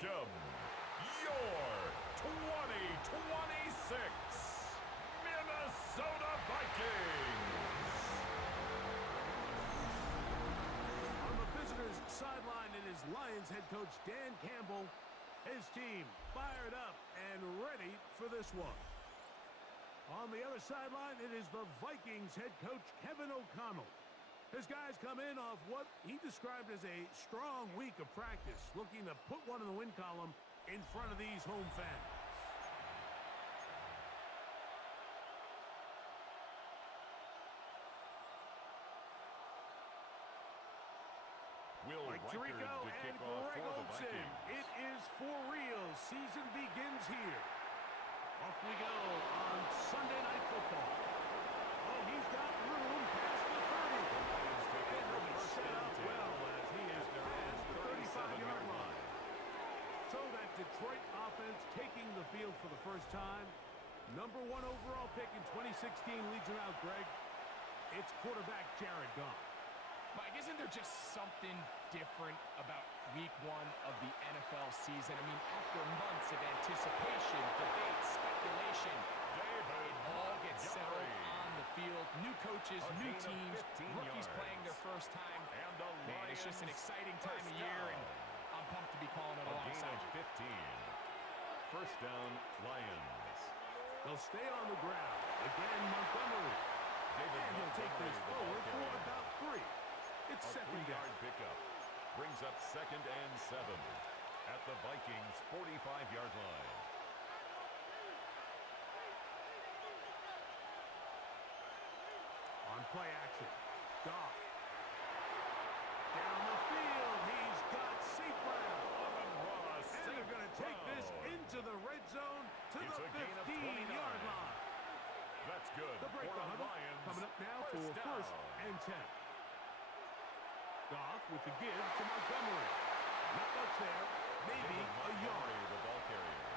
welcome your 2026 Minnesota Vikings. On the visitors' sideline, it is Lions head coach Dan Campbell. His team fired up and ready for this one. On the other sideline, it is the Vikings head coach Kevin O'Connell. His guys come in off what he described as a strong week of practice, looking to put one in the win column in front of these home fans. Will Rico to and kick off Greg for the Olsen. Vikings. It is for real. Season begins here. Off we go on Sunday Night Football. Oh, he's got room past the 30. And he'll be set up well as he is past the 35-yard line. So that Detroit offense taking the field for the first time. Number 1 overall pick in 2016 leads him out, Greg. It's quarterback Jared Goff. Mike, isn't there just something different about week 1 of the NFL season? I mean, after months of anticipation, debate, speculation, it all gets settled on the field. New coaches, new teams, rookies playing their first time. Man, it's just an exciting time of year, and I'm pumped to be calling it alongside you. 15. First down, Lions. They'll stay on the ground. Again, Montgomery. And he'll take this forward for about 3. It's second down. 3-yard pickup brings up 2nd and 7 at the Vikings' 45-yard line. On play action, Goff. Down the field, he's got St. Brown. And they're going to take this into the red zone to the 15-yard line. That's good. The break on Lions. Coming up now for first and 10. Goff with the give to Montgomery. Not much there. Maybe a yard. The ball carrier.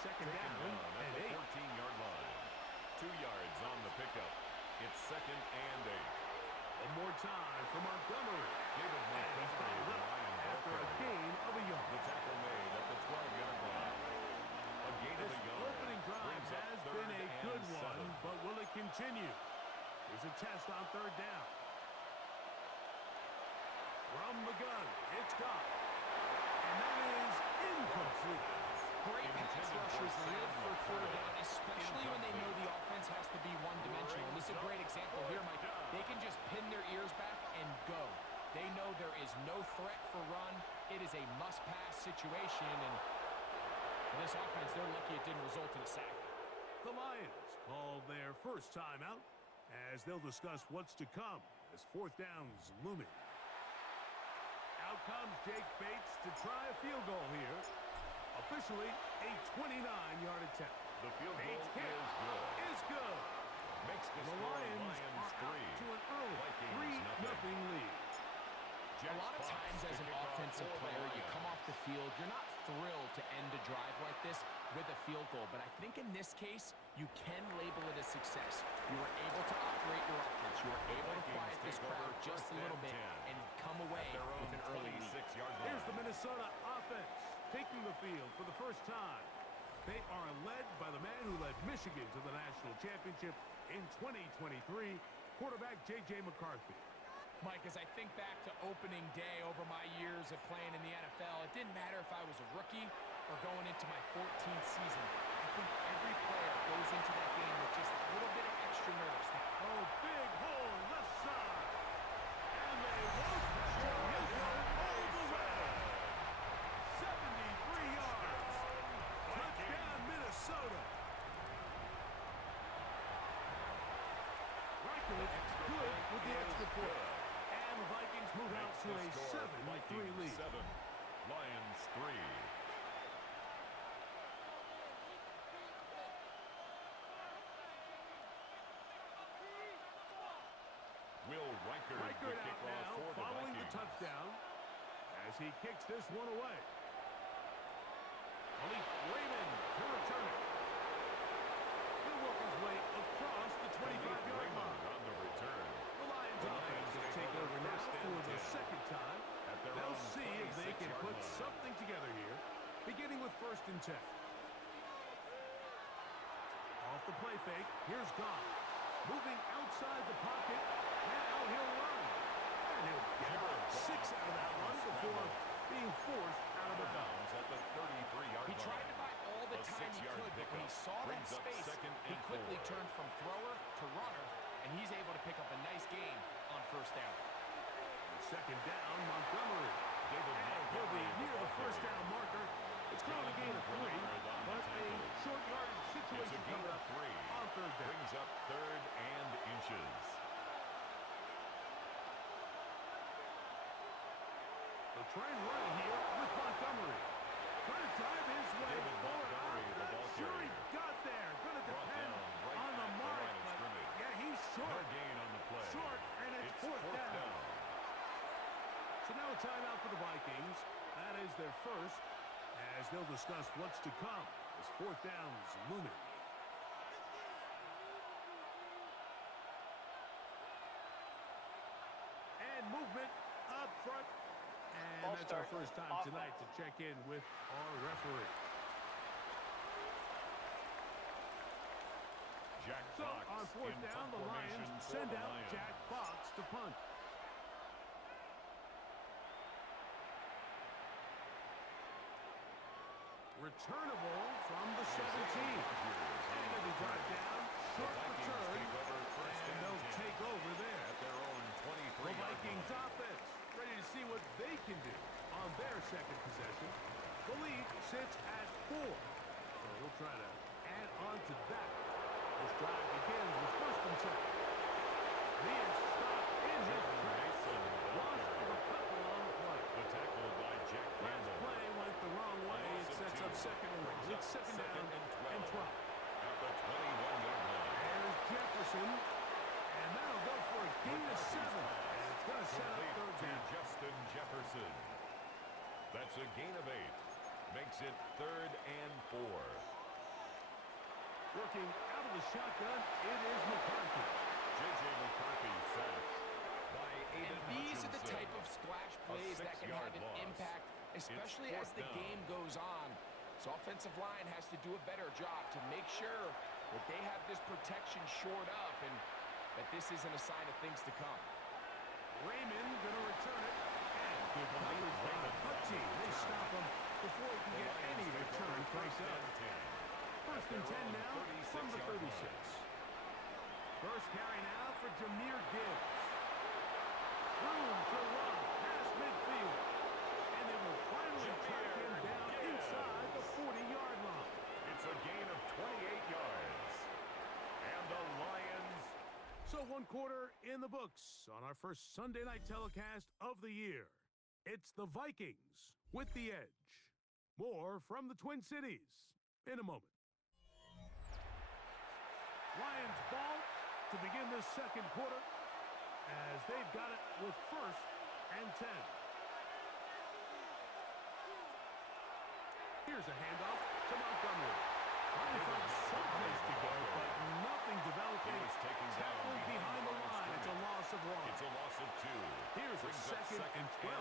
Second down at the and 8. 14-yard line. 2 yards on the pickup. It's 2nd and 8. One more time for Montgomery. And he's bottled up after a gain of a yard. The tackle made at the 12-yard line. A gain of a yard. Opening drive has been a good one, but will it continue? Here's a test on 3rd down. From the gun, it's Goff. And that is incomplete. Great pass rushers live for 4th down, especially when they know the offense has to be one-dimensional. And this is a great example here, Mike. They can just pin their ears back and go. They know there is no threat for run. It is a must-pass situation, and for this offense, they're lucky it didn't result in a sack. The Lions called their first timeout as they'll discuss what's to come as 4th down's looming. Out comes Jake Bates to try a field goal here. Officially, a 29-yard attempt. The field goal Bates is good. Makes the the Lions are 3. out to an early 3-0 lead. A lot of times as an offensive player, you come off the field, you're not thrilled to end a drive like this with a field goal. But I think in this case, you can label it a success. You were able to operate your offense. You were able to quiet this crowd just a little bit and come away with an early lead. Here's the Minnesota offense taking the field for the first time. They are led by the man who led Michigan to the national championship in 2023, quarterback J.J. McCarthy. Mike, as I think back to opening day over my years of playing in the NFL, it didn't matter if I was a rookie or going into my 14th season. I think every player goes into that game with just a little bit of extra nerves. Oh, big hole left side. And they won't catch him. He'll go all the way. 73 yards. Touchdown, Minnesota. Riker good with the extra point. And the Vikings move out to a 7-3 lead. 7, Lions 3. Will Riker out now following the touchdown as he kicks this one away. Khalif Raymond to return it. He'll work his way across the 25-yard line. On the return. The Lions offense will take over now for the second time. They'll see if they can put something together here 10. Off the play fake. Here's Goff. Moving outside the pocket. Now he'll run. And he'll get about 6 out of that run before being forced out of the bounds at the 33-yard line. He tried to buy all the time he could, but when he saw that space, he quickly turned from thrower to runner, and he's able to pick up a nice gain on first down. Second down, Montgomery. And he'll be near the first down marker. It's called a gain of 3, but a short yardage situation coming up on third down. Brings up third and inches. They'll try and run it here with Montgomery. Trying to drive his way forward. I'm sure he got there. Going to depend on the mark. Yeah, he's short. No gain on the play. Short, and it's fourth down. So now a timeout for the Vikings. That is their first, as they'll discuss what's to come as fourth down's looming. And movement up front. And that's our first time tonight to check in with our referee. Jack So Fox on fourth down, the Lions send out Jack Fox to punt. Returnable from the 17. And they'll be brought down. Short return. And they'll take over there. At their own 23. The Vikings offense ready to see what they can do on their second possession. The lead sits at 4. So we'll try to add on to that. This drive begins with first and 10. He is stopped in his tracks. Loss of a couple on the play. The tackle by Jack Last play went the wrong way. It sets up second and long. It's second down and 12. At the 21-yard line. There's Jefferson. And that'll go for a gain of 7. And it's going to set up third down. Justin Jefferson. That's a gain of 8. Makes it third and 4. Working out of the shotgun, it is McCarthy. J.J. McCarthy sacked by Aiden And these are the Hutchinson. type of splash plays that can have an impact, especially as the game goes on. So offensive line has to do a better job to make sure that they have this protection shored up and that this isn't a sign of things to come. Raymond going to return it. And good coverage by the Hutchy. They stop him before he can get any return place up. First and 10 now from the 36. First carry now for Jahmyr Gibbs. Room to run past midfield. And they will finally track him down inside the 40-yard line. It's a gain of 28 yards. And the Lions. So one quarter in the books on our first Sunday night telecast of the year. It's the Vikings with the edge. More from the Twin Cities in a moment. Lions ball to begin this second quarter as they've got it with first and 10. Here's a handoff to Montgomery. Trying to find someplace to go, but nothing developing. Tackled behind the line. It's a loss of 1. It's a loss of 2. Here's a second and 12.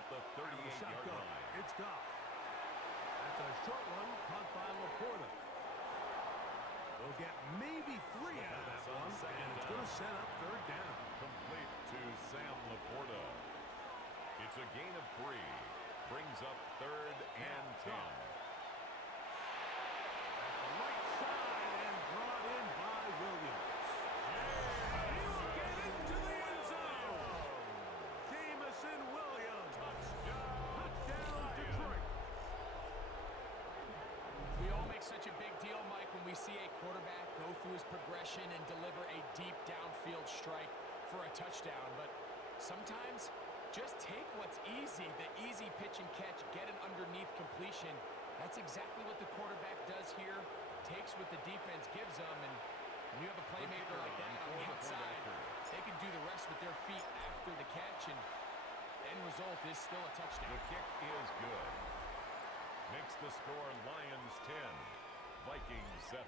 At the 38-yard line. It's Goff. That's a short one caught by Laporta. They'll get maybe 3 out of that one, and it's going to set up third down. Complete to Sam Laporta. It's a gain of 3. Brings up third and 10. That's the right side and brought in by Williams. He'll get into the end zone. Jamison Williams. Touchdown, Detroit. We all make such a big deal, Mike, when we see a quarterback go through his progression and deliver a deep downfield strike for a touchdown. But sometimes, just take what's easy, the easy pitch and catch, get an underneath completion. That's exactly what the quarterback does here. Takes what the defense gives them, and when you have a playmaker like that on the outside, they can do the rest with their feet after the catch, and the end result is still a touchdown. The kick is good. Makes the score Lions 10, Vikings 7.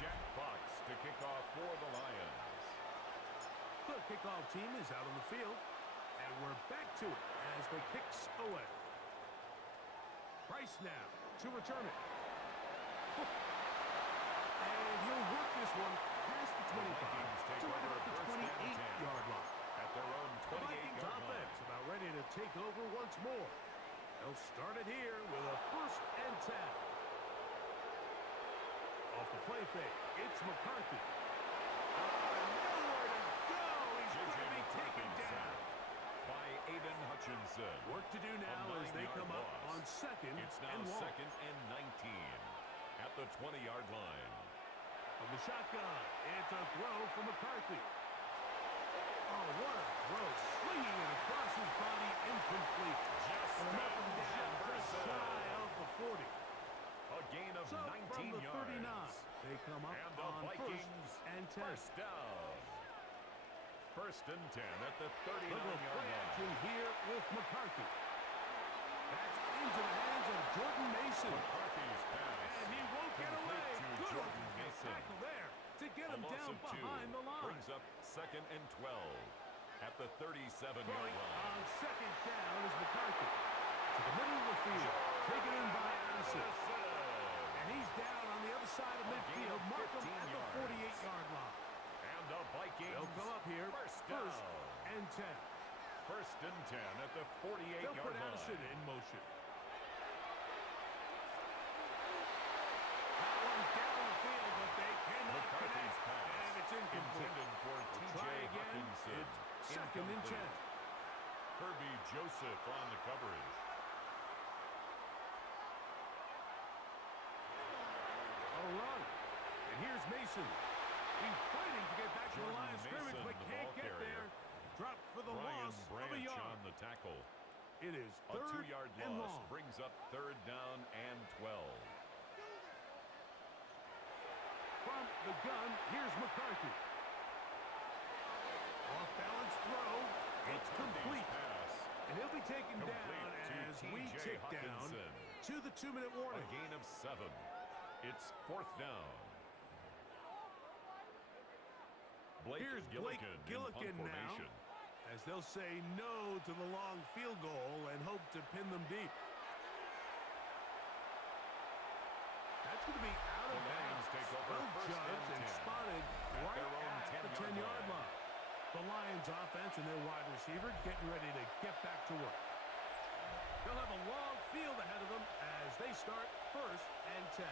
Jack Fox to kick off for the Lions. The kickoff team is out on the field, and we're back to it as the kick's away. Price now to return it. And he'll work this one past the 25 to right about the 28-yard line. At their own The Vikings 28-yard line. offense about ready to take over once more. They'll start it here with a 1st and 10. Off the play fake, it's McCarthy. Nowhere to go. He's going to be taken down. By Aiden Hutchinson. Work to do now as they come up on 2nd It's now and long. 2nd and 19 at the 20-yard line. From the shotgun, it's a throw for McCarthy. Oh, what a throw. Swinging it across his body, incomplete. And up and down, just shy of the 40. A gain of So 19 from the 39, yards. they come up And the on Vikings 1st and 10. first down. 1st and 10 at the Look at 39-yard play action line. here with McCarthy. That's into the hands of Jordan Mason. McCarthy's pass. And he won't get away. Complete to Good Jordan offensive Mason. tackle there to get A him loss down of 2 behind the line. brings up 2nd and 12 at the 37-yard Throwing line. on 2nd down is McCarthy. To the middle of the field. Taken in by Addison. And he's down on the other side of midfield. Mark him at the 48-yard line. And the Vikings They'll go up here. first First down. and 10. 1st and 10 at the They'll 48-yard put line. Addison in motion. That one down the field, but they cannot McCarthy's connect. pass And it's incomplete. intended for We'll T.J. try again. Hawkinson. It's 2nd and 10. Incomplete. Kirby Joseph on the coverage. A run. And here's Mason. He's fighting to get back to the Jordan line of scrimmage, Mason, but the can't ball get carrier. there. Dropped for the Brian loss of a Branch yard. on the tackle. It is A 3rd 2-yard and loss long. brings up 3rd down and 12. From the gun, here's McCarthy. Off balance throw. It's complete. Pass. And he'll be taken Complete down to as we T.J. tick down Hawkinson. to the 2-minute A warning. gain of 7. It's 4th down. Here's Blake Gillikin in punt now, formation. as they'll say no to the long field goal and hope to pin them deep. That's going to be out of The Lions bounds. take over Well 1st judged and and 10 spotted at right their own at the 10-yard 10-yard line. line. The Lions offense and their wide receiver getting ready to get back to work. They'll have a long field ahead of them as they start 1st and 10.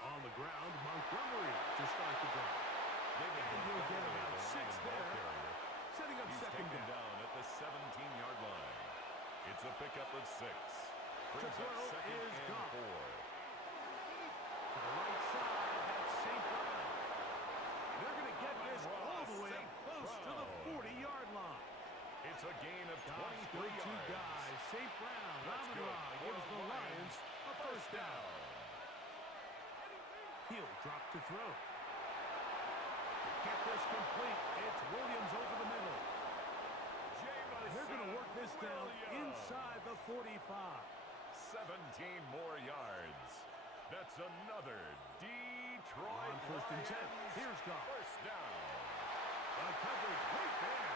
On the ground, Montgomery to start the drive. And he'll get about 6 there, setting up He's 2nd taken down. down at the 17-yard line. It's a pickup of 6. Brings throw up 2nd is and Goff. 4. To the right side, that's St. Brown. They're going to get this all the way up close to the 40-yard line. It's a gain of Goff's 23 go-to yards. guy, St. Brown, That's good Amon-Ra for gives the the Lions a 1st down. He'll drop to throw. Get this complete. It's Williams over the middle. And they're going to work this down inside the 45. 17 more yards. That's another Detroit On 1st and 10. Lions Here's Goff. first down. The coverage right there.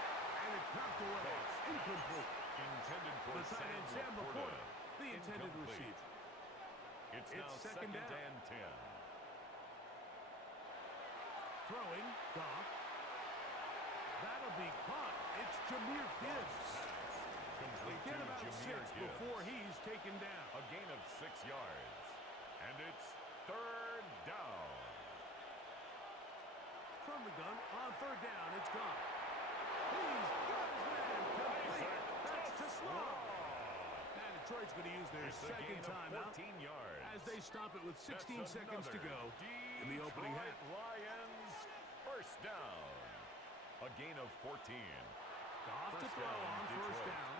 And it's knocked away. Incomplete. Intended for The tight end, Sam Laporta, the intended Incomplete. receiver. It's It's now 2nd 2nd down. and 10. Throwing, Goff. That'll be caught. It's Jahmyr Gibbs. Complete Get to about Jahmyr 6 Gibbs. before he's taken down. A gain of 6 yards. And it's 3rd down. From the gun, on 3rd down, it's Goff. He's got his man complete. That's to Slaw. And Detroit's going to use their It's a 2nd gain of timeout 14 yards. as they stop it with 16 That's seconds to another go in the opening half. Detroit Lions first down. A gain of 14. Goff to First throw down, on 1st Detroit. down.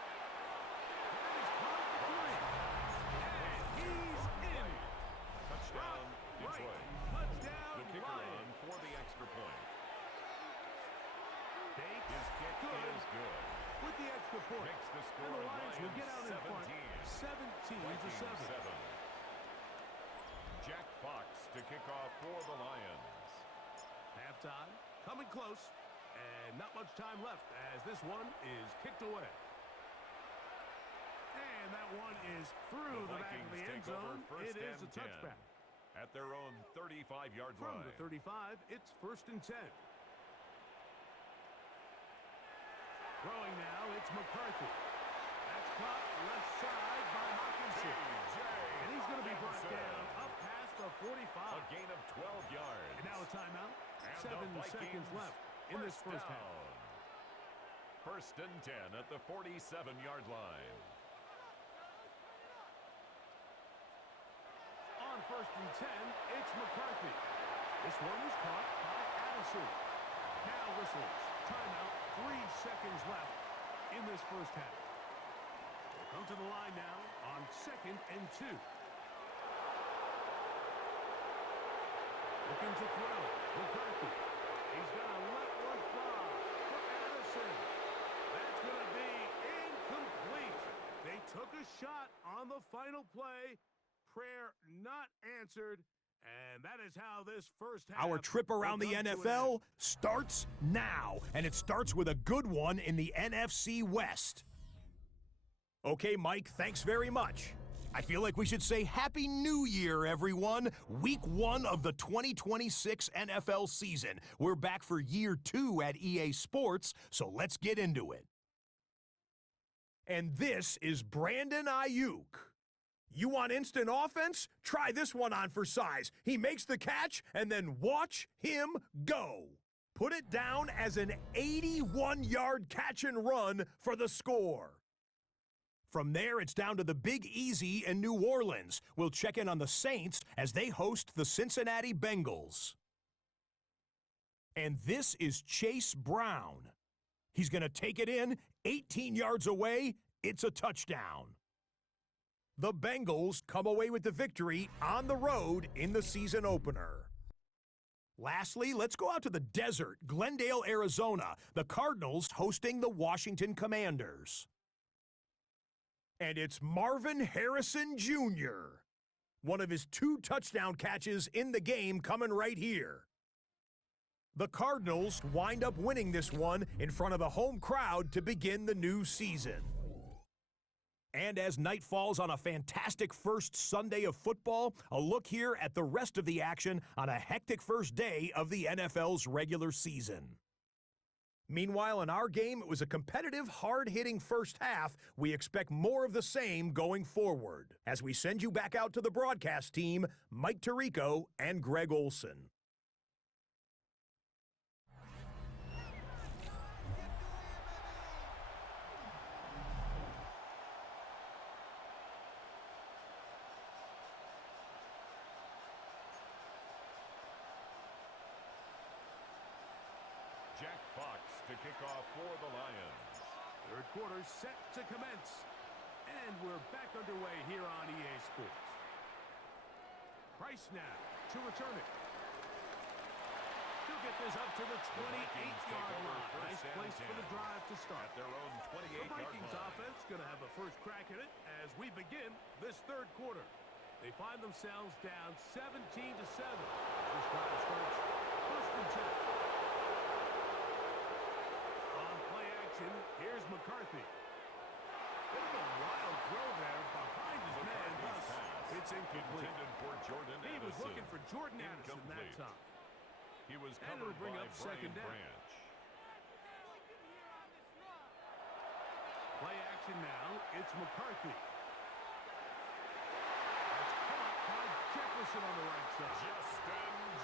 That is caught at the 3. And he's in. Touchdown, Right. Detroit. Touchdown, The kicker on Lions. for the extra point. Bates, His kick good is good. with the extra point. Makes the And score the Lions will get out in front 17. 17-7. 7. Jack Fox to kick off for the Lions. Halftime, coming close, and not much time left as this one is kicked away. And that one is through the back of the end zone. It is a touchback. At their own 35-yard line. From the 35, it's 1st and 10. Throwing now, it's McCarthy. That's caught left side by Hawkinson. And he's going to be brought down up past the 45. A gain of 12 yards. And now a timeout. And 7 seconds left in this first half. 1st and 10 at the 47-yard line. On 1st and 10, it's McCarthy. This one is caught by Addison. Now whistles. Timeout. 3 seconds left in this first half. We'll come to the line now on 2nd and 2. Looking to throw. McCarthy. He's going to let one fly for Addison. That's going to be incomplete. They took a shot on the final play. Prayer not answered. And that is how this first half. Our trip around the NFL starts now, and it starts with a good one in the NFC West. Okay, Mike, thanks very much. I feel like we should say Happy New Year, everyone. Week 1 of the 2026 NFL season. We're back for year 2 at EA Sports, so let's get into it. And this is Brandon Ayuk. You want instant offense? Try this one on for size. He makes the catch, and then watch him go. Put it down as an 81-yard catch and run for the score. From there, it's down to the Big Easy in New Orleans. We'll check in on the Saints as they host the Cincinnati Bengals. And this is Chase Brown. He's going to take it in, 18 yards away. It's a touchdown. The Bengals come away with the victory on the road in the season opener. Lastly, let's go out to the desert, Glendale, Arizona. The Cardinals hosting the Washington Commanders. And it's Marvin Harrison Jr., one of his 2 touchdown catches in the game coming right here. The Cardinals wind up winning this one in front of the home crowd to begin the new season. And as night falls on a fantastic first Sunday of football, a look here at the rest of the action on a hectic first day of the NFL's regular season. Meanwhile, in our game, it was a competitive, hard-hitting first half. We expect more of the same going forward as we send you back out to the broadcast team, Mike Tirico and Greg Olson. To kick off for the Lions. Third quarter set to commence. And we're back underway here on EA Sports. Price now to return it. He'll get this up to the 28-yard line. Nice place for the drive to start. At their own 28-yard line. The Vikings offense going to have the first crack at it as we begin this third quarter. They find themselves down 17-7. This drive starts 1st and 10. Here's McCarthy. Bit of a wild throw there behind his man. Thus, it's incomplete. He was looking for Jordan Addison that time. He was and it'll bring up 2nd down. Play action now. It's McCarthy. That's caught by Jefferson on the right side.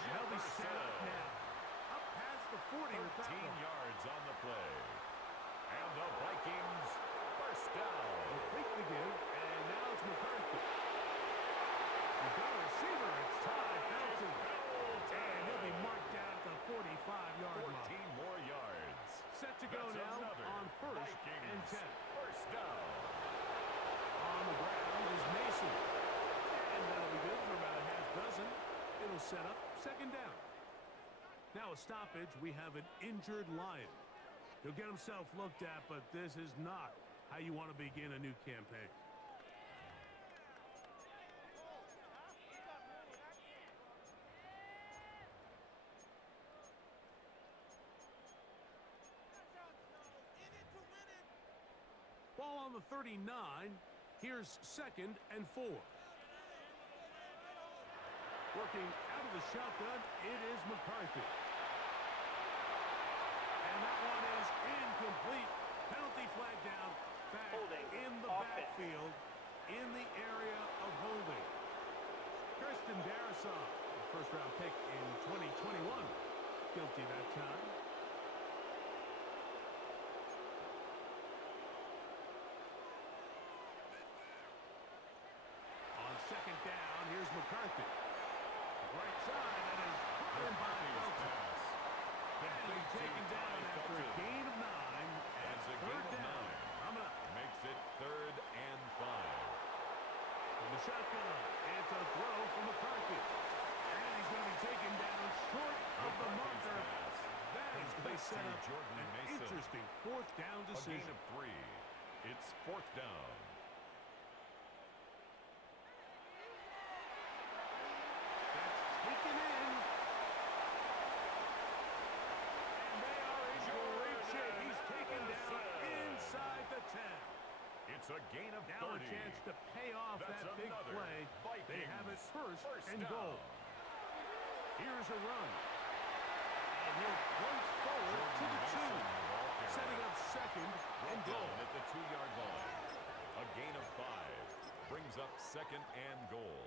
They'll be set up now. Up past the 40 with that 13 yards on the play. And the Vikings first down. They'll fake the give, and now it's McCarthy. We've got a receiver. It's Ty Felton. And he'll be marked down at the 45-yard line. 14 more yards. Set to go now on 1st and 10. First down. On the ground is Mason. And that'll be good for about a half dozen. It'll set up 2nd down. Now a stoppage. We have an injured Lion. He'll get himself looked at, but this is not how you want to begin a new campaign. Ball on the 39. Here's 2nd and 4. Working out of the shotgun, it is McCarthy. And that one is incomplete. Penalty flag down, back in the backfield, in the area of holding. Kirsten Darrisaw, first-round pick in 2021. Guilty that time. On 2nd down, here's McCarthy. Right side, and is brought in by Felton. And taken down after a gain of 9. And That's a 3rd gain of down. 9. Coming up. Makes it 3rd and 5. From the shotgun, it's a throw from McCarthy. And he's going to be taken down short of the marker. That is going to set up an interesting 4th down A decision. gain of 3. It's 4th down. That's taken in. And they are in great shape. He's taken down inside the 10. It's a gain of 30. Now a chance to pay off That's that big another play. They have it Vikings first and down. goal. Here's a run. And he'll plunge forward to the 2. Setting up 2nd and goal. At the 2-yard line. A gain of 5. Brings up 2nd and goal.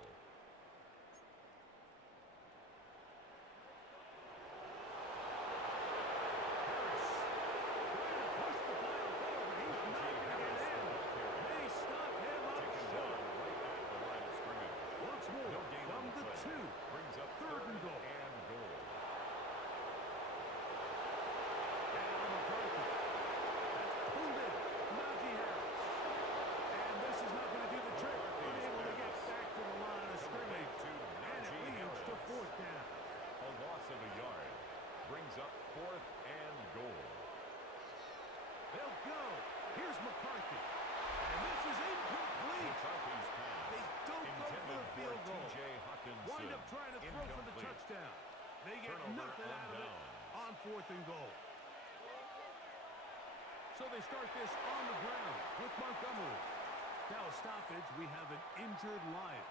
Up 4th and goal. They'll go. Here's McCarthy. And this is incomplete. McCarthy's pass. They don't go for a field goal. Wind up trying to throw for the touchdown. They get nothing out of it on 4th and goal. So they start this on the ground with Montgomery. Now a stoppage. We have an injured Lion.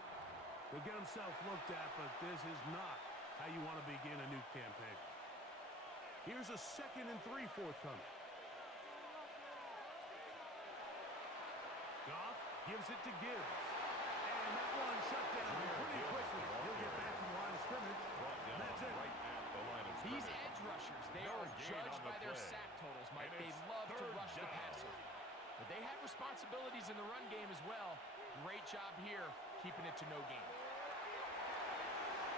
He'll get himself looked at, but this is not how you want to begin a new campaign. Here's a 2nd and 3 forthcoming. Goff gives it to Gibbs. And that one shut down pretty quickly. He'll get back to the line of scrimmage. That's it. Right at the line of These scrimmage. edge rushers, they No are gain judged on the by their play. sack totals, Mike. And They it's love to 3rd rush the down. passer. But they have responsibilities in the run game as well. Great job here, keeping it to no gain.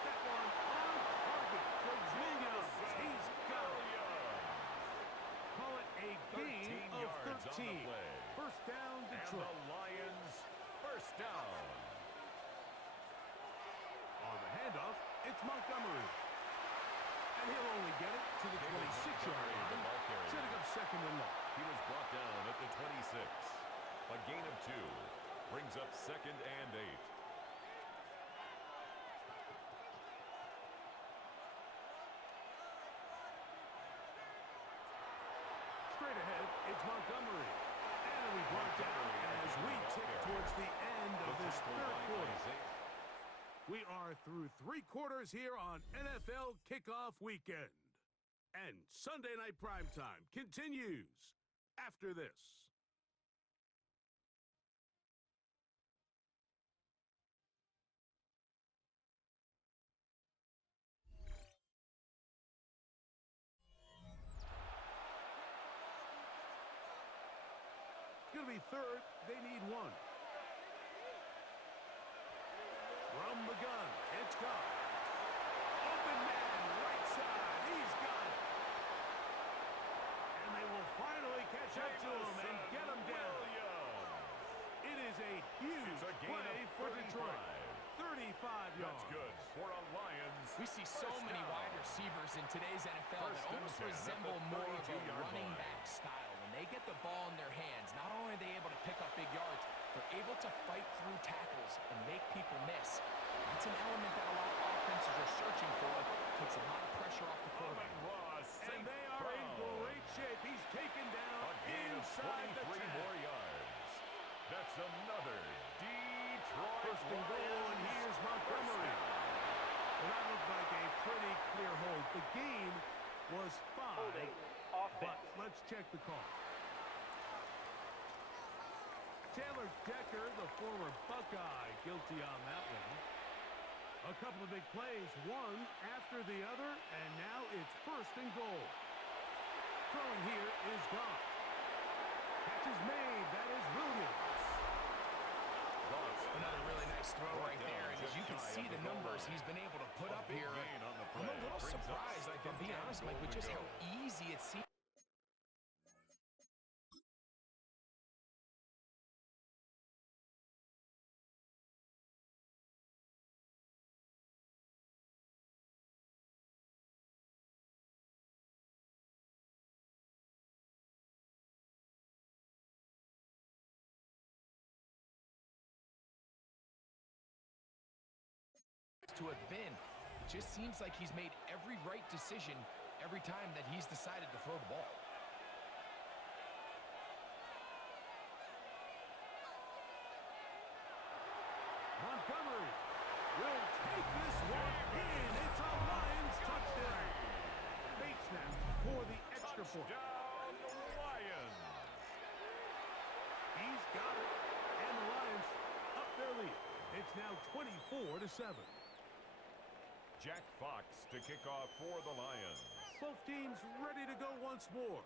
That one on target for Williams. He's got it. Call it a gain of 13. First down, Detroit. And the Lions first down. On the handoff, it's Montgomery. And he'll only get it to the 26-yard line, setting up 2nd and 1. He was brought down at the 26. A gain of 2 brings up 2nd and 8. Straight ahead, it's Montgomery. And we brought down as we tick towards the end of this 3rd quarter. We are through 3 quarters here on NFL Kickoff Weekend. And Sunday Night Primetime continues after this. It's going to be 3rd. They need 1. From the gun, it's Goff. Open man, right side. He's got it. And they will finally catch up to him and get him down. It is a huge play for Detroit. 35 yards. That's good for a Lions. We see so many wide receivers in today's NFL that almost resemble more of a running back style. When they get the ball in their hands, not only are they able to pick up big yards, they're able to fight through tackles and make people miss. That's an element that a lot of offenses are searching for. Takes a lot of pressure off the quarterback. And they are in great shape. He's taken down inside the 10. More yards. That's another and goal, and here's Montgomery. Well, that looked like a pretty clear hold. The gain was 5, but let's check the call. Taylor Decker, the former Buckeye, guilty on that one. A couple of big plays, one after the other, and now it's 1st and goal. Throwing here is Goff. Catch is made. That is Williams. Another really nice throw right there, and as you can see the numbers he's been able to put up here, I'm a little surprised, if I'm being honest, Mike, with just how easy it seems. To have been. It just seems like he's made every right decision every time that he's decided to throw the ball. Montgomery will take this one in. It's a Lions touchdown. Bates now for the extra point. Touchdown, Lions. He's got it, and the Lions up their lead. It's now 24-7. Jack Fox to kick off for the Lions. Both teams ready to go once more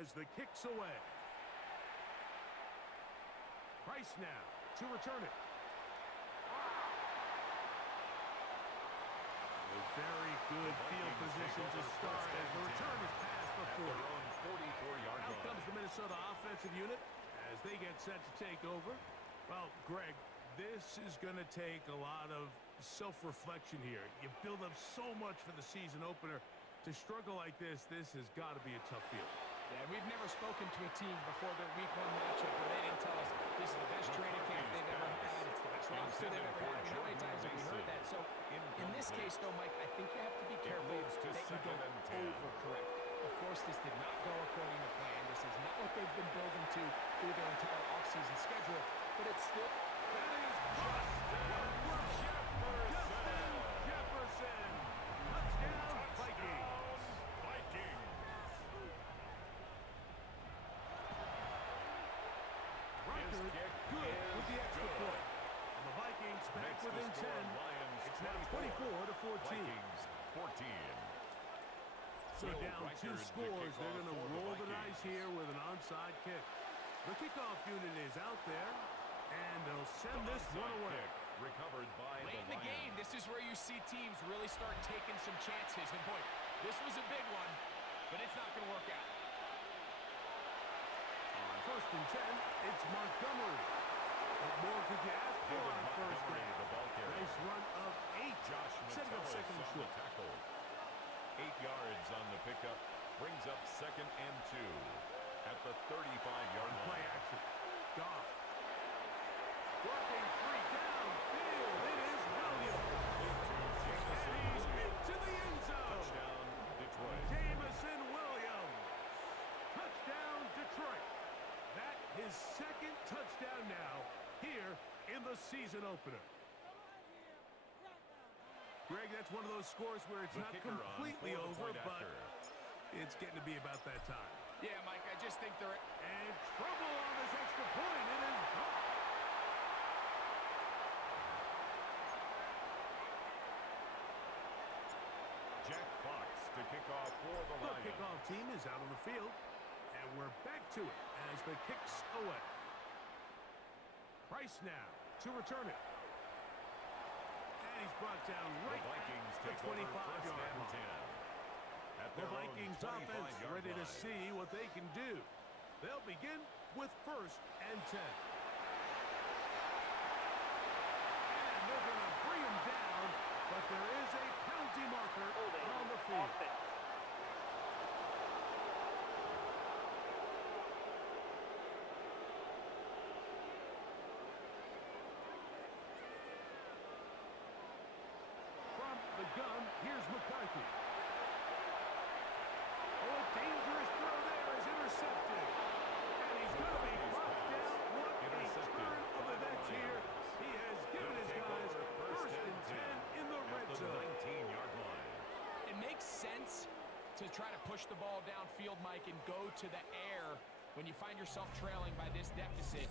as the kick's away. Price now to return it. A very good field position to start as the return is past the 40. Out comes the Minnesota offensive unit as they get set to take over. Well, Greg, this is going to take a lot of self-reflection here. You build up so much for the season opener. To struggle like this has got to be a tough field. Yeah, we've never spoken to a team before their week 1 matchup where they didn't tell us this is the best training camp they've ever had. It's the best roster they've ever had. I mean, how many times have we heard that? So in this case, though, Mike, I think you have to be careful that you don't overcorrect. Of course, this did not go according to plan. This is not what they've been building to through their entire offseason schedule, but it's still... That is Justin Jefferson. Touchdown, Vikings. Riker, good with the extra point. And the Vikings back within 10. It's now 24-14. 14. So down 2 scores. They're going to roll the dice here with an onside kick. The kickoff unit is out there, and they'll send this one away. Recovered by late in the game, this is where you see teams really start taking some chances. And boy, this was a big one, but it's not going to work out. On 1st and 10, it's Montgomery. What more could you ask for on 1st down? Nice run of 8. Setting up 2nd and short. 8 yards on the pickup. Brings up 2nd and 2 at the 35-yard line. Play action. Goff. Working 3 downfield. It is Williams. And he's into the end zone. Touchdown, Detroit. Jameson Williams. Touchdown, Detroit. That his 2nd touchdown now here in the season opener. Greg, that's one of those scores where it's not completely over, but it's getting to be about that time. Yeah, Mike, I just think they're... And trouble on this extra point. It is gone. Jack Fox to kick off for the Lions. The kickoff team is out on the field, and we're back to it as the kick's away. Price now to return it. And he's brought down right at the 25-yard line. The Vikings offense ready to see what they can do. They'll begin with 1st and 10. And they're going to bring him down, but there is a penalty marker on the field. From the gun, here's McCarthy. Oh, a dangerous throw there is intercepted. And he's going to be brought down. What a turn of events here. He has given his to try to push the ball downfield, Mike, and go to the air when you find yourself trailing by this deficit.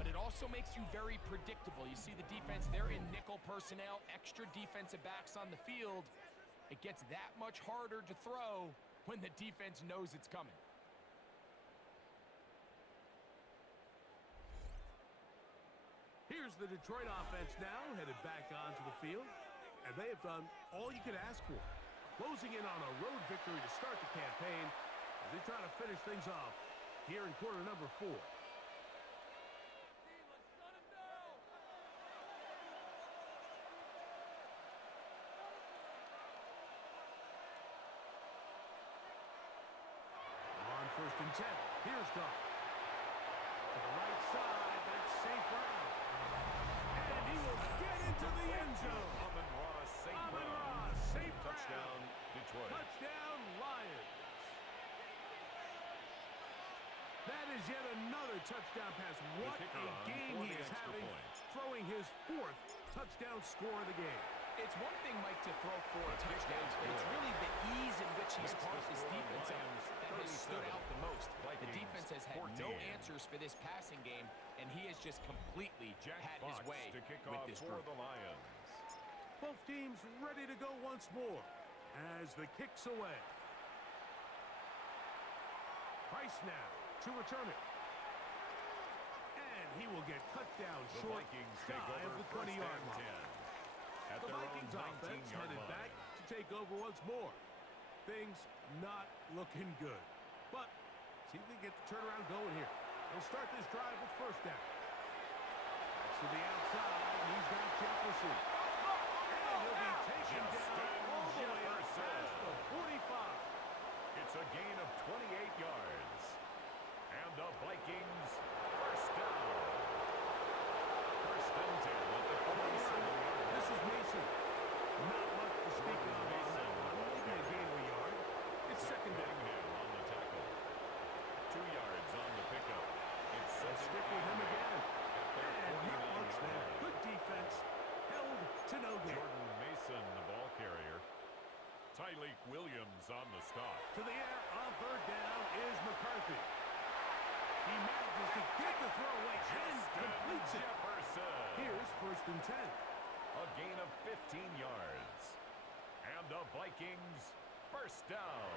But it also makes you very predictable. You see the defense, they're in nickel personnel, extra defensive backs on the field. It gets that much harder to throw when the defense knows it's coming. Here's the Detroit offense now, headed back onto the field. And they have done all you could ask for. Closing in on a road victory to start the campaign as they try to finish things off here in quarter number 4. On 1st and 10, here's Goff. To the right side, that's St. Brown. And he will get into the end zone. Amon-Ra St. Amon-Ra St. Brown. Touchdown, Detroit. Touchdown, Lions. That is yet another touchdown pass. What kicker a on game for he the is extra having, point. throwing his 4th touchdown score of the game. It's one thing, Mike, to throw 4 touchdowns, but it's really the ease in which he's caught this defense out that has stood out the most. The defense has had no answers for this passing game, and he has just completely had his way to kick with off this for group. the Lions. Both teams ready to go once more as the kick's away. Price now to return it. And he will get cut down The short, Vikings shy take over of the 1st 20-yard and line. 10. At The their Vikings own offense 19-yard headed line. back to take over once more. Things not looking good. But see if they get the turnaround going here. They'll start this drive with 1st down. Back to the outside, and he's got Jefferson. And he'll be taken down all the way up past the 45. It's a gain of 28 yards. And the Vikings 1st down. 1st and 10 at the 47-yard line. This is Mason. Not much to speak of on that one. Maybe a gain of a yard. It's 2nd down. Bellingham on the tackle. 2 yards on the pickup. It's They'll stick with him again. And not much 49-yard there. line. Good defense. Held to no gain. Jordan Mason, the ball carrier. Tyleek Williams on the stop. To the air on 3rd down is McCarthy. He manages to get the throw away and completes it. Jefferson. Here's 1st and 10. A gain of 15 yards. And the Vikings 1st down.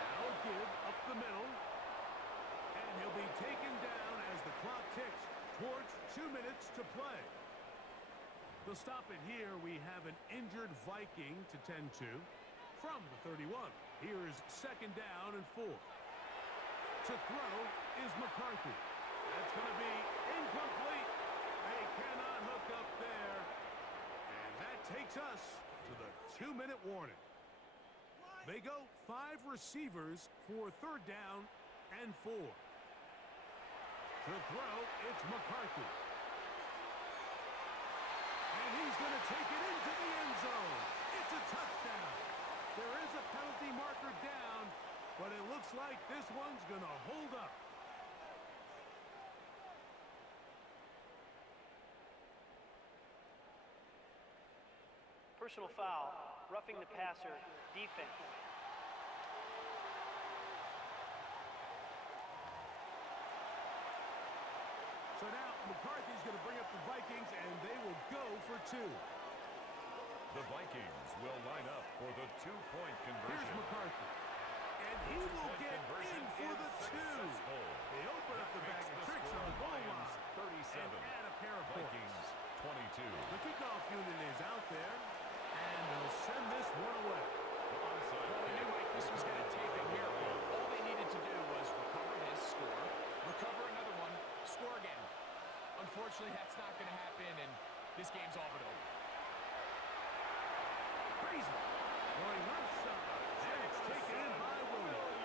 Now give up the middle. And he'll be taken down as the clock ticks towards 2 minutes to play. They'll stop it here. We have an injured Viking to tend to from the 31. Here's 2nd down and 4. To throw is McCarthy. That's going to be incomplete. They cannot hook up there. And that takes us to the 2-minute warning. They go 5 receivers for 3rd down and 4. To throw, it's McCarthy. And he's going to take it into the end zone. It's a touchdown. There is a penalty marker down, but it looks like this one's going to hold up. Personal foul, roughing the passer, defense. So now McCarthy's going to bring up the Vikings, and they will go for 2. The Vikings will line up for the 2-point Here's conversion. McCarthy. And he will get in for the 2. Successful. They open up the bag of tricks on the goal line. 37. And add a pair of points. Vikings 22. The kickoff unit is out there, and they'll send this one away. Onside Well, we kick. knew, Mike, this was going to take a miracle. All they needed to do was recover this, score, recover another one, score again. Unfortunately, that's not going to happen, and this game's all but over. Crazy. Going left side. And it's taken in by Williams.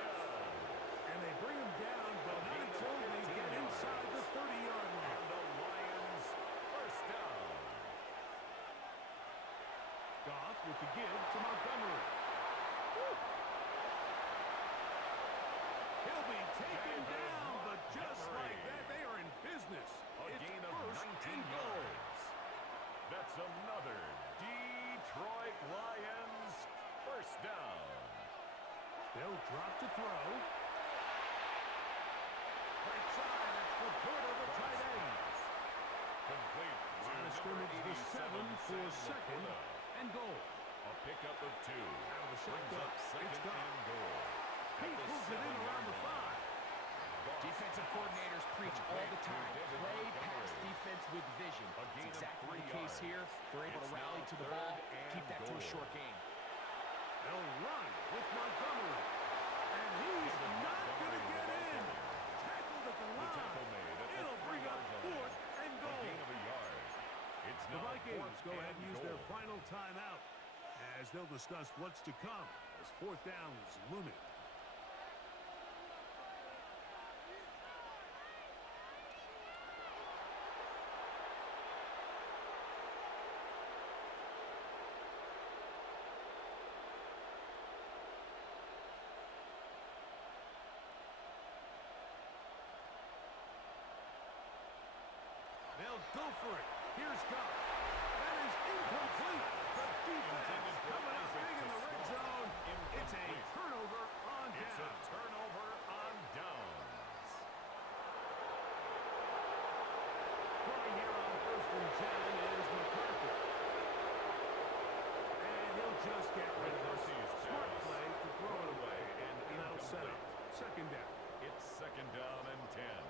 And they bring him down, but not until they get inside the 30-yard line. And the Lions 1st down. Goff with the give to Montgomery. He'll be taken down, but just like that, they are in business. A It's gain of 1st 19 and goal. yards. That's another Detroit Lions 1st down. drop to throw. Right side, that's the put of the tight end. Complete. Line of scrimmage the 7 for second and goal. A pickup of 2. Out of the Brings shotgun, up second it's gone. and goal. He At the pulls it in 7-yard around the line. 5. Defensive coordinators preach all the time. Play pass defense with vision. A gain It's of exactly 3 the case yards. here. They're able to It's rally now to the ball, third and keep that to a goal. short game. They'll run with Montgomery. And he's not going to get in. Tackled at the The line. tackle made at the It'll bring up 3-yard line. fourth and A goal. gain of a yard. It's The now Vikings fourth go ahead and use goal. their final timeout as they'll discuss what's to come as fourth down is looming. They'll go for it. Here's Goff. That is incomplete. The defense coming up big in the red zone. It's a turnover on It's a down. turnover on downs. Throwing here on 1st and 10 is McCarthy. And he'll just get rid of McCarthy's this. Smart pass. play to throw it away. And And now set up. incomplete. Second down. It's second down and 10.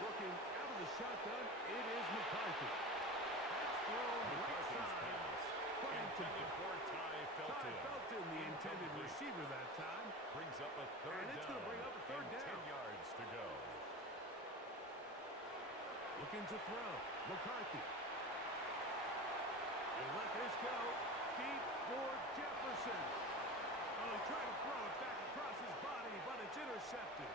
Looking out of the shotgun, it is McCarthy. That's thrown right McCarthy's side. pass. But Intended for Ty Felton. Ty Felton, the intended Incomplete. receiver that time. Brings up a third And it's down. gonna bring up a third and down. 10 yards to go. Looking to throw. McCarthy. They let this go. Deep for Jefferson. Oh, he tried to throw it back across his body, but it's intercepted.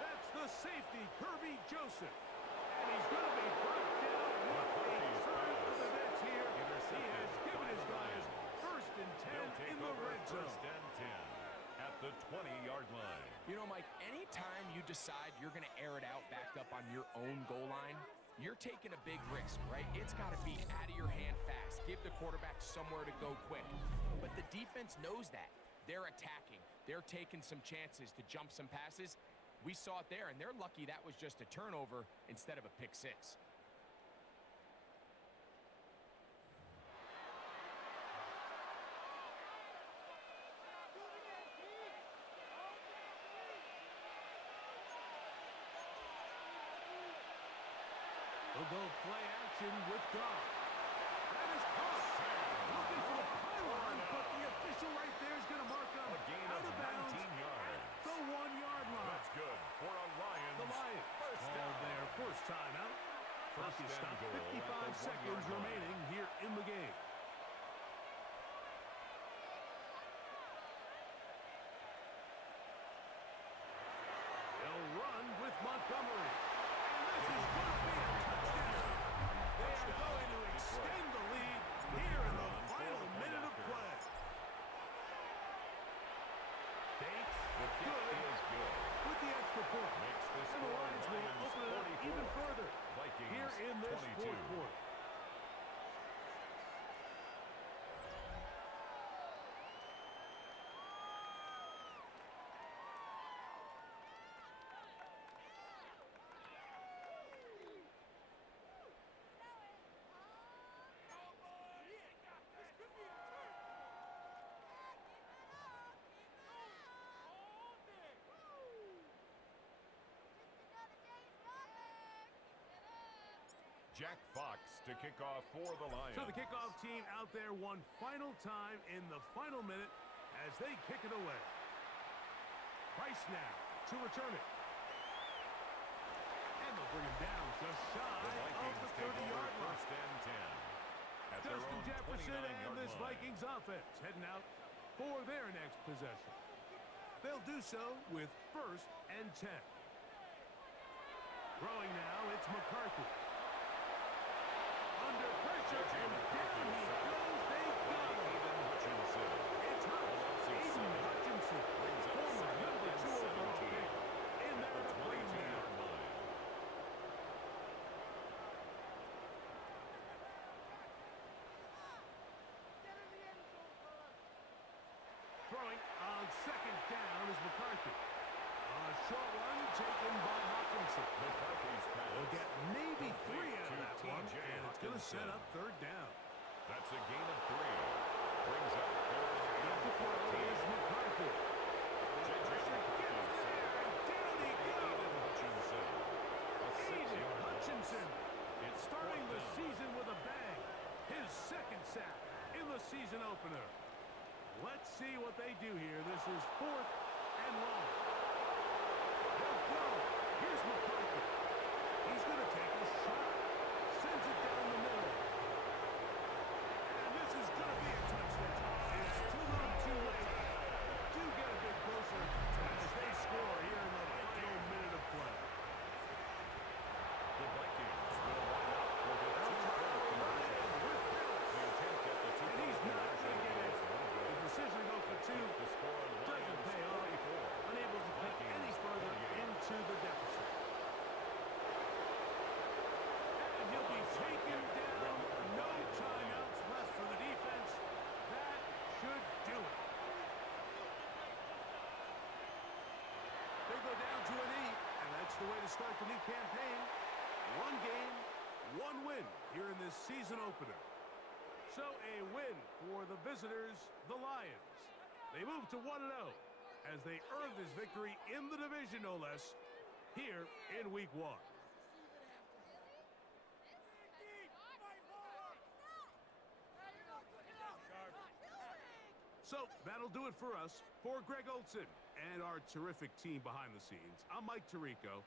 That's the safety, Kirby Joseph. And he's going to be brought down with a McCarthy's turn of pass. events here. He Intercepted has given by his the guys Lions. 1st and 10 They'll take in the over red zone. first and 10 at the 20-yard line. You know, Mike, anytime you decide you're going to air it out backed up on your own goal line, you're taking a big risk, right? It's got to be out of your hand fast. Give the quarterback somewhere to go quick. But the defense knows that. They're attacking. They're taking some chances to jump some passes. We saw it there, and they're lucky that was just a turnover instead of a pick six. They'll go play action with Goff. That is caught. Looking for the pylon, but the official right there is going to mark him A gain out of of bounds 19 yards. at the 1-yard line. That's good for a Lions. The Lions First call down. their first timeout. Clock First is and stopped. goal at the 55 seconds 1-yard line. remaining here in the game. They'll run with Montgomery. And this is going to be a touchdown. They are going to extend the lead here in the final minute of play. Bates, The kick good is good. with the extra point. Makes this And the score Lions will Lions open it up 44. even further Vikings here in this 22. fourth quarter. Jack Fox to kick off for the Lions. So the kickoff team out there one final time in the final minute as they kick it away. Price now to return it. And they'll bring him down just The shy of Vikings the take over 30-yard line. first and 10 at their Justin own Jefferson 29-yard and this line. Vikings offense heading out for their next possession. They'll do so with 1st and 10. Throwing now, it's McCarthy. Under pressure, and down he goes. They got him. Aiden Hutchinson. It's Hutch. Aiden Hutchinson, Brings up former second number and 2 overall 17 pick. In at there the to bring him down. 22-yard line. down is McCarthy. A short one taken by Hawkinson. McCarthy's pass. They'll get maybe 3 out of that one, T.J. and it's going to set up Hawkinson. 3rd down. That's a gain of 3. Brings up 3rd Up to and throw is 14. McCarthy. J.J. Pressure gets there, and down he goes. Hutchinson. A Aiden 6-yard Hutchinson loss. It's starting 4th the down. season with a bang. His 2nd sack in the season opener. Let's see what they do here. This is 4th and long. They'll go. Here's McCarthy. He's going to take a shot. Sends it down the middle. And this is going to be a touchdown. It's too little too late. Do get a bit closer as they score here in the final minute of play. The Vikings will line up for the 2-point conversion. The attempt at the And 2-point he's not going to get it. conversion was no The good. decision to go for 2 The score on doesn't Lions pay off. 44. Unable to cut any further into the deficit. And he'll be taken down. No timeouts left for the defense. That should do it. They go down to an 8, and that's the way to start the new campaign. 1 game, 1 win here in this season opener. So a win for the visitors, the Lions. They move to 1-0 as they earn this victory in the division, no less, here in Week 1. So that'll do it for us. For Greg Olson and our terrific team behind the scenes, I'm Mike Tirico.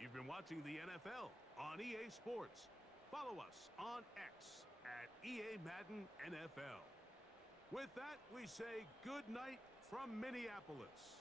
You've been watching the NFL on EA Sports. Follow us on X at EA Madden NFL. With that, we say good night from Minneapolis.